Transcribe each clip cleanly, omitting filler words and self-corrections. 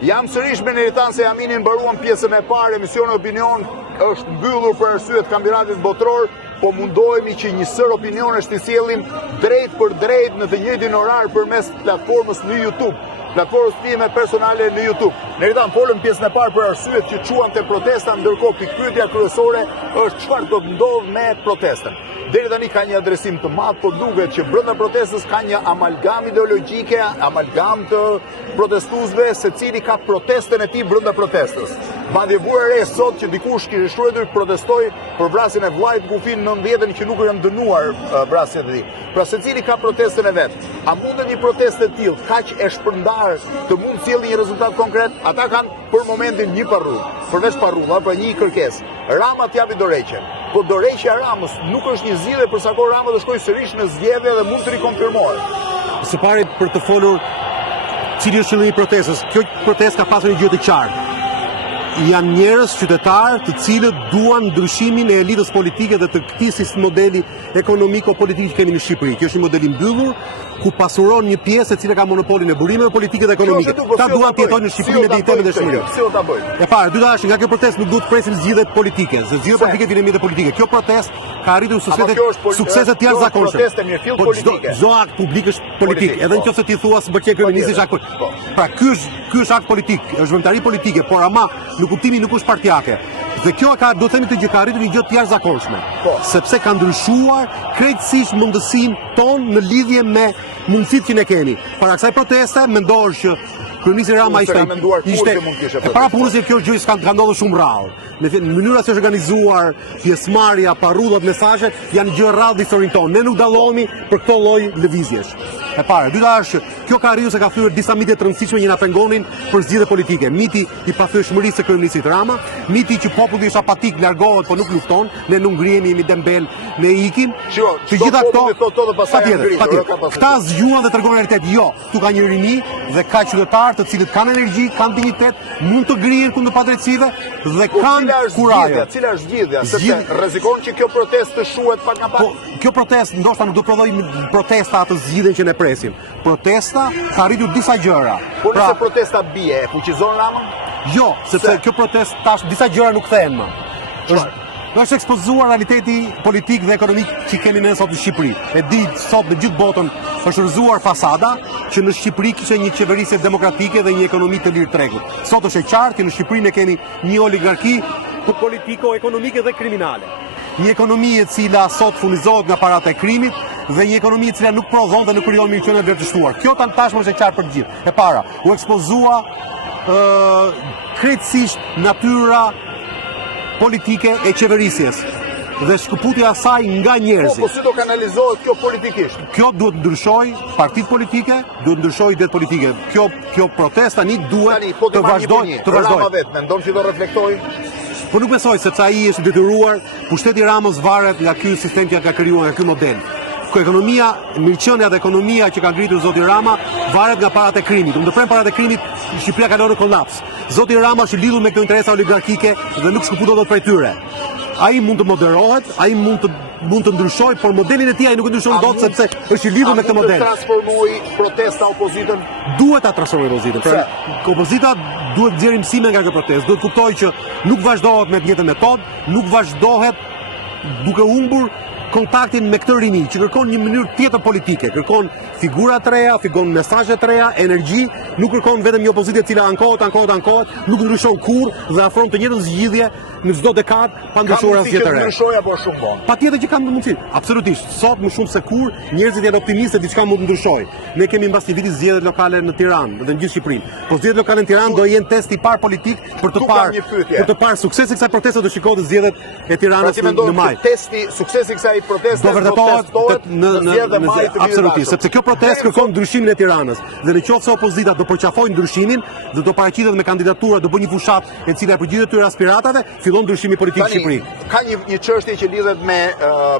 Jam sërish me Neritan se Aminin mbaruan pjesën e parë, emisioni Opinion është mbyllur për arsye të kampionatit botror, po mundohemi që një sër opinionesh të sjellim drejt për drejt në të njëjtin orar përmes platformës në YouTube. Platformës time personale në YouTube. Neritan, folëm pjesën e parë për arsyet që quante protesta, ndërkohë pikpyetja kryesore është çfarë do të ndodhë me protestën. Deri tani ka një adresim të madh, por duket që brenda protestës ka një amalgam ideologjike, amalgam të protestuesve, secili ka protestën e tij brenda protestës. Madje vura re sot që dikush kishte shkruar protestoi për vrasjen e vllajt Kufin 90-ën që nuk janë dënuar vrasjet e tij. Pra secili ka protestën e vet. A mundet një protestë e tillë kaq e shpërndar të mund sjellë një rezultat konkret? Ata kanë për momentin një parrull, përveç parrulla, pra një kërkesë. Rama t'japi dorëheqjen. Po dorëheqja e Ramës nuk është një zgjidhje për sa kohë Rama do shkojë sërish në zgjedhje dhe mund të rikonfirmohet. Së pari për të folur cili është qëllimi i protestës. Kjo protestë ka pasur një gjë të qartë. Janë njerëz qytetarë të cilët duan ndryshimin e elitës politike dhe të këtij modeli ekonomiko-politik që kemi në Shqipëri. Kjo është një model i mbyllur ku pasuron një pjesë e cila ka monopolin e burimeve politike dhe ekonomike. Ta duan të jetojnë në Shqipëri me dinjitet dhe shmëri. Si do ta bëjnë? E para, dyta është nga kjo protestë nuk duhet të presim zgjidhjet politike, se zgjidhjet politike vjen mbi politike. Kjo protestë ka arritur suksese të jashtëzakonshme. Po çdo akt publik është politik, edhe nëse ti thua se bëhet kryeministri është akt politik. Pra ky është akt politik, është vëmendari politike, por ama në kuptimin nuk është partijake. Dhe kjo do të themi të gjë ka arritur një gjë të jashtëzakonshme, sepse ka ndryshuar krejtësisht mundësinë tonë në lidhje me mundësitë që ne kemi. Para kësaj proteste mendohesh që kryeministri Rama ishte e para punës se kjo gjë ka ndodhur shumë rrallë. Në mënyra se është organizuar pjesëmarrja, parrullat, mesazhet janë gjë rrallë në historinë tonë. Ne nuk dallohemi për këto lloj lëvizjesh. E para, dyta është kjo ka arritur se ka thyer disa mite të rëndësishme që na pengonin për zgjidhje politike. Miti i pathyeshmërisë së kryeministrit Rama, miti që populli është apatik, largohet, po nuk lufton, ne nuk ngrihemi, jemi dembel, ne ikim. Të gjitha këto patjetër. Këta zgjuan dhe tregojnë realitet. Jo, këtu ka një rini dhe ka qytetarë të cilët kanë energji, kanë dinjitet, mund të grihen kundër padrejtësive dhe kanë kurajë. Cila është zgjidhja? Sepse rrezikon që kjo protestë të shuhet pak nga pak. Kjo protestë ndoshta nuk do prodhojë protesta atë zgjidhjen që ne presim. Protesta ka arritur disa gjëra. Po nëse protesta bie, e fuqizon Ramën? Jo, sepse kjo protestë tash disa gjëra nuk thehen më. Është ekspozuar realiteti politik dhe ekonomik që kemi ne sot në Shqipëri. E di sot në gjithë botën është rrëzuar fasada që në Shqipëri kishte një qeverisje demokratike dhe një ekonomi të lirë tregut. Sot është e qartë që në Shqipëri ne kemi një oligarki politiko-ekonomike dhe kriminale. Një ekonomi e cila sot furnizohet nga parat e krimit dhe një ekonomi e cila nuk prodhon dhe nuk krijon mirëqenie vlerëtështuar. Kjo tashmë është e qartë për të gjithë. E para, u ekspozua krejtësisht natyra politike e qeverisjes dhe shkëputja e saj nga njerëzit. Po si do kanalizohet kjo politikisht? Kjo duhet ndryshoj partitë politike, duhet ndryshoj idetë politike. Kjo protesta duhet të vazhdojë. Rama vetë mendon që do reflektojë? Po nuk besoj, sepse ai është detyruar, pushteti i Ramës varet nga ky sistem që ka krijuar, nga ky model. Ekonomia, mirëqenia dhe ekonomia që ka ngritur zoti Rama varet nga parat e krimit. Të ndërprerën parat e krimit, Shqipëria kalon në kollaps. Zoti Rama është i lidhur me këto interesa oligarkike dhe nuk shkëputet dot prej tyre. Ai mund të moderohet, ai mund të ndryshojë, por modelin e tij ai nuk e ndryshon dot sepse është i lidhur me këtë model. Mund të transformojë protesta opozitën? Duhet ta transformojë opozitën. Pra, opozita duhet nxjerrë mësime nga kjo protestë. Duhet kuptojë që nuk vazhdohet me të njëjtën metodë, nuk vazhdohet duke humbur kontaktin me këtë rini që kërkon një mënyrë tjetër politike, kërkon figura të reja, kërkon mesazhe të reja, energji, nuk kërkon vetëm një opozitë e cila ankohet, nuk ndryshon kurrë dhe afron të njëjtën zgjidhje në çdo dekadë pa ndryshuar asgjë të re. Ndryshoj apo shumë vonë? Patjetër që kanë mundësi. Absolutisht. Sot më shumë se kur njerëzit janë optimistë se diçka mund të ndryshojë. Ne kemi mbas një viti zgjedhjet lokale në Tiranë dhe në gjithë Shqipërinë. Po zgjedhjet lokale në Tiranë do jenë test i parë politik për të parë suksesi i kësaj proteste do shikohet zgjedhjet e Tiranës në maj. Testi suksesi i kësaj proteste do vërtetohet në absolutisht, sepse kjo protestë kërkon ndryshimin e Tiranës dhe nëse opozita do përqafojë ndryshimin dhe do paraqitet me kandidatura, do bëjë një fushat e cila e përgjigjet tyre aspiratave, fillon ndryshimi politik në Shqipëri. Ka një çështje që lidhet me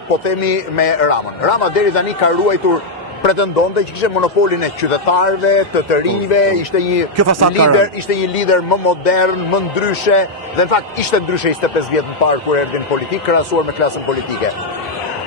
po themi me Ramën. Rama deri tani ka ruajtur, pretendonte që kishte monopolin e qytetarëve, të rinjve, ishte një lider më modern, më ndryshe, dhe në fakt ishte ndryshe 25 vjet më parë kur erdhi në politikë krahasuar me klasën politike.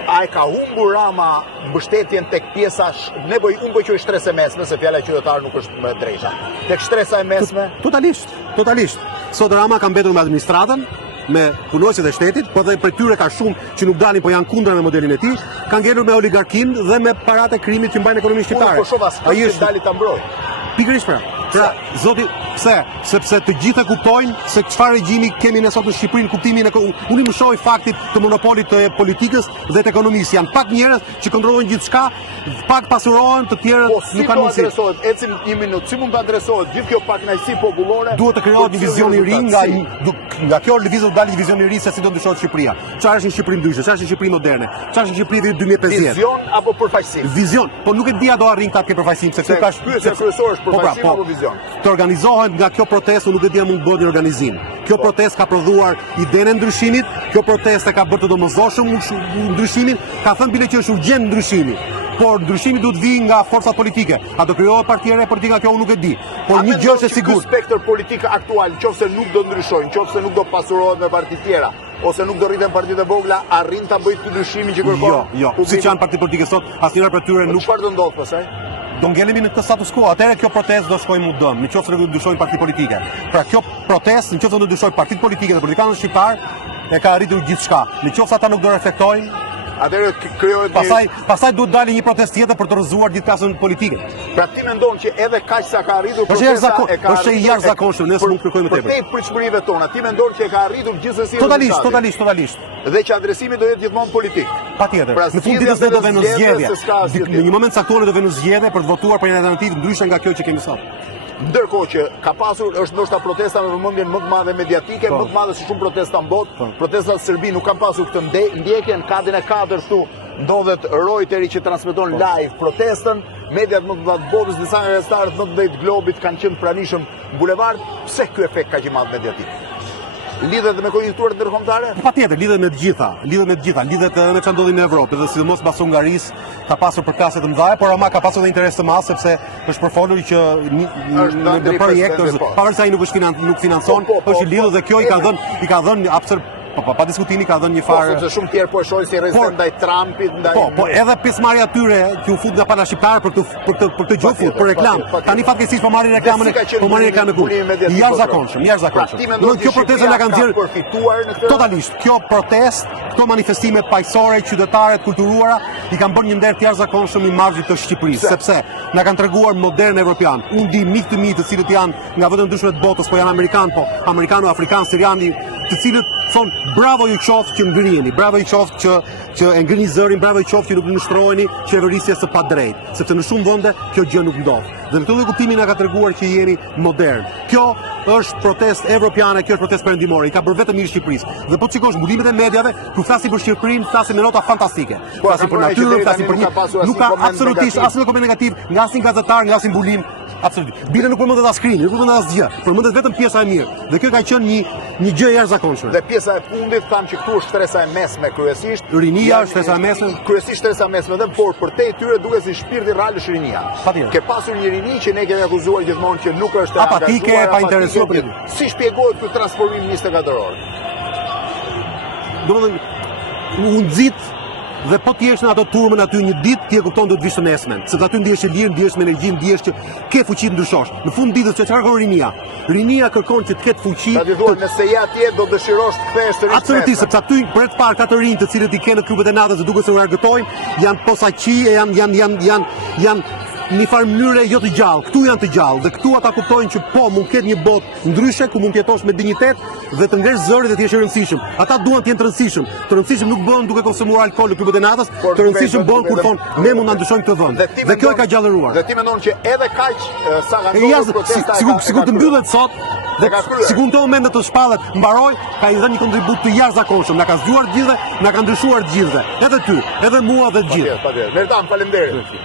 A e ka humbur Rama mbështetjen tek pjesa unë po quaj shtres e mesme, se fjala qytetar nuk është më drejta. Tek shtresa e mesme? Totalisht. Sot Rama ka mbetur me administratën, me punojësit e shtetit, po dhe për tyre ka shumë që nuk dalin, po janë kundra me modelin e tij, ka ngelur me oligarkin dhe me paratë e krimit që mbajnë ekonominë shqiptare. Po shoh as ai është dali ta mbroj. Pikërisht pra, zoti, pse? Sepse të gjithë e kuptojnë se çfarë regjimi kemi ne sot në Shqipëri, kuptimin e unë më shoh faktit të monopolit të politikës dhe të ekonomisë. Janë pak njerëz që kontrollojnë gjithçka, pak pasurohen, të tjerët nuk kanë mundësi. Po si adresohet, ecim një minutë, si mund të adresohet gjithë kjo pakënaqësi popullore? Duhet të krijohet një vizion i ri nga kjo lëvizje do dalë një vizion i ri se si do ndryshohet Shqipëria. Çfarë është një Shqipëri ndryshe, çfarë është një Shqipëri moderne, çfarë është një Shqipëri vitit 2050? Vizion apo përfaqësim? Vizion, po nuk e di a do arrin këtë përfaqësim, sepse ka pyetja kryesore është përfaqësim apo vizion. Të organizohet nga kjo protestë, nuk e di a mund të bëhet një organizim. Kjo protestë ka prodhuar idenë e ndryshimit, kjo protestë ka bërë të domosdoshëm ndryshimin, ka thënë bile që është urgjent ndryshimi. Por ndryshimi duhet vijë nga forcat politike. A do krijohet partia e politika, kjo unë nuk e di. Por një gjë është e sigurt. Spektër politik aktual, nëse nuk do ndryshojnë, nëse nuk do pasurohet me parti tjera, ose nuk do rriten partitë e vogla, arrin ta bëjë këtë ndryshimin që kërkon. Jo, siç janë partitë politike sot, asnjëra prej tyre nuk. Çfarë do ndodh pastaj? Do ngelemi në këtë status quo. Atëherë kjo protestë do shkojë më dëm, nëse nuk do ndryshojnë partitë politike. Pra kjo protestë, nëse do ndryshojnë partitë politike dhe politikanët shqiptar, e ka arritur gjithçka. Nëse ata nuk do reflektojnë, atëherë krijohet pastaj duhet dalë një protestë tjetër për të rrëzuar gjithë klasën politike. Pra ti mendon që edhe kaq sa ka arritur protesta është e jashtëzakonshme, ne nuk kërkojmë tepër. Për te pritshmërive tona, ti mendon që e ka arritur gjithsesi Totalisht. Dhe që adresimi do jetë gjithmonë politik. Patjetër. Në fund ditës ne do vënë në zgjedhje. Në një moment caktuar do vënë në zgjedhje për të votuar për një alternativë ndryshe nga kjo që kemi sot. Ndërkohë që ka pasur është ndoshta protesta me vëmendjen më të madhe mediatike, më të madhe se shumë protesta në botë. Protestat në Serbi nuk kanë pasur këtë ndjekje. Në katën e 4 këtu ndodhet Reuteri që transmeton live protestën. Mediat më të mëdha të botës, disa gazetarë më të mëdhenj të Globit kanë qenë pranishëm në bulevard. Pse ky efekt kaq i madh mediatik? Lidhet me konjunkturën ndërkombëtare? Patjetër, lidhet me të gjitha, lidhet edhe me çfarë ndodhi në Evropë, dhe sidomos pas Hungarisë ka pasur përkasje të mëdha, por ama ka pasur edhe interes të madh sepse është përfolur që në projekt pavarësisht se ai nuk financon, është i lidhur dhe kjo i ka dhënë absolutisht pa diskutimi ka dhënë një farë. Sepse shumë tjerë po e shohin si rezident ndaj Trumpit, ndaj. Po, edhe pjesëmarrja atyre që u fut nga pala shqiptare për këtë gjë fut, për reklam. Tani fatkeqësisht po marrin reklamën e kur. Jashtëzakonshëm. Kjo protestë na kanë nxjerrë përfituar në këtë. Totalisht. Kjo protestë, këto manifestime paqësore, qytetare, kulturuara, i kanë bërë një nder të jashtëzakonshëm imazhit të Shqipërisë, sepse na kanë treguar modern evropian. Unë di mik të mi të cilët janë nga vende ndryshme të botës, po janë amerikanë, afrikanë, sirianë, të cilët thonë bravo ju qoftë që ngriheni, bravo ju qoftë që e ngrini zërin, bravo ju qoftë që nuk nështroheni qeverisjes së padrejtë, sepse në shumë vende kjo gjë nuk ndodh. Dhe në këtë kuptimin na ka treguar që jemi modern. Kjo është protestë evropiane, kjo është protestë perëndimore, i ka bërë vetëm mirë Shqipërisë. Dhe po shikosh mbulimet e mediave, kur flasin për Shqipërinë, flasin me nota fantastike. Flasin për natyrën, flasin për nuk ka absolutisht asnjë koment negativ nga asnjë gazetar, nga asnjë mbulim. Absolutisht. Bile nuk përmendet as krimi, nuk përmendet asgjë. Përmendet vetëm pjesa e mirë. Dhe kjo ka qenë një gjë e jashtëzakonshme. Dhe pjesa e fundit thamë që këtu është shtresa e mesme kryesisht. Rinia është shtresa e mesme. Kryesisht shtresa e mesme, dhe por për te tyre duket si shpirti rral është rinia. Ke pasur një rini që ne kemi akuzuar gjithmonë që nuk është apatike, pa interesuar. Si shpjegohet ky transformim 24 orë? Domethënë, u nxit dhe po ti jesh në ato turmën aty një ditë, ti e kupton do të vish të nesmen, sepse aty ndihesh i lirë, ndihesh me energji, ndihesh që ke fuqi të ndryshosh. Në fund ditës çfarë kërkon rinia? Rinia kërkon që të ketë fuqi. Ta thuar nëse je atje do dëshirosh të kthehesh sërish. Absolutisht, sepse aty për të parë katër rinj të cilët i kanë në klubet e natës, duket se u argëtojnë, janë posaçi, janë një farë mënyre jo të gjallë, këtu janë të gjallë, dhe këtu ata kuptojnë që po mund ketë një botë ndryshe ku mund të jetosh me dinjitet dhe të ngresh zërin dhe të jesh i rëndësishëm. Ata duan të jenë të rëndësishëm. Të rëndësishëm nuk bëhen duke konsumuar alkool në klubet e natës, të rëndësishëm bëhen kur thonë ne mund ta ndryshojmë këtë vend. Dhe kjo e ka gjallëruar. Dhe ti mendon që edhe kaq sa kanë ndodhur protesta sikur të mbyllet sot, dhe sikur në këtë moment të shpallet mbaroj, ka i dhënë një kontribut të jashtëzakonshëm. Na ka zgjuar të gjithë, na ka ndryshuar të gjithë. Edhe ty, edhe mua dhe të gjithë. Patjetër. Merdan, faleminderit.